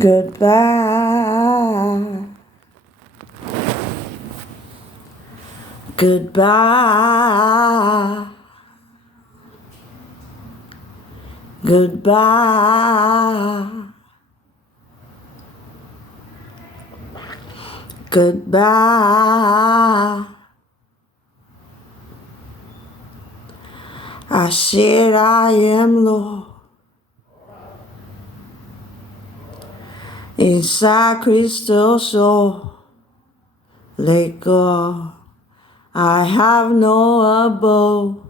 Goodbye, goodbye, goodbye, goodbye. I said I am Lord. Inside crystal soul, let go. I have no abode.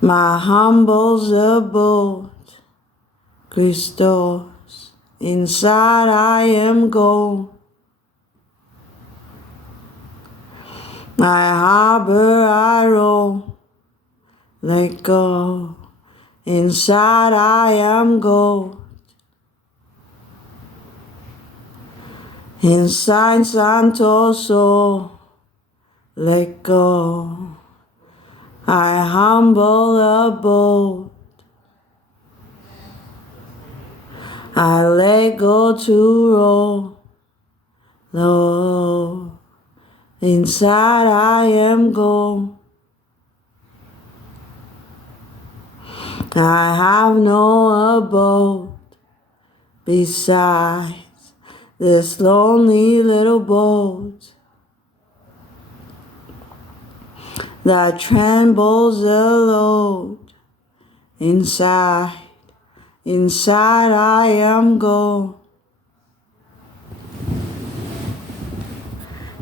My humble's abode, crystals. Inside I am gold. I harbor, I roll, let go. Inside I am gold. Inside Santo soul, let go. I humble abode. I let go to roll low. Inside I am gold. I have no abode besides this lonely little boat that trembles a load. Inside I am gold.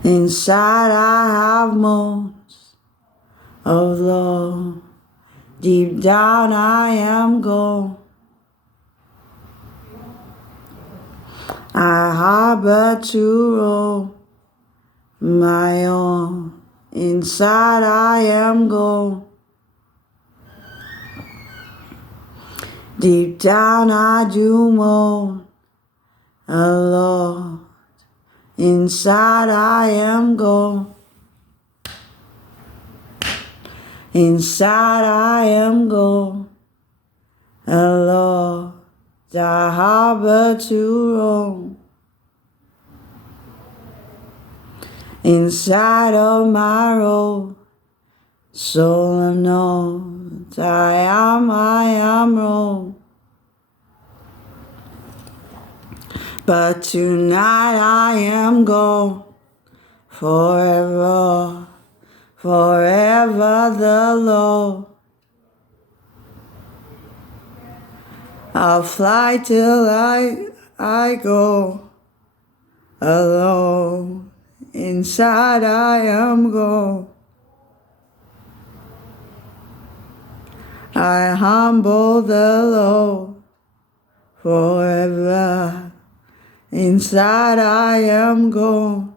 Inside I have modes of love. Deep down I am gold. I harbor to roll my own. Inside I am gold. Deep down I do moan alone. Inside I am gold. Inside I am gold. Alone. I harbor to roam. Inside of my road, soul unknown, I am wrong. But tonight I am gone, forever, forever the Lord. I'll fly till I go alone. Inside I am gold. I humble the Lord forever. Inside I am gold.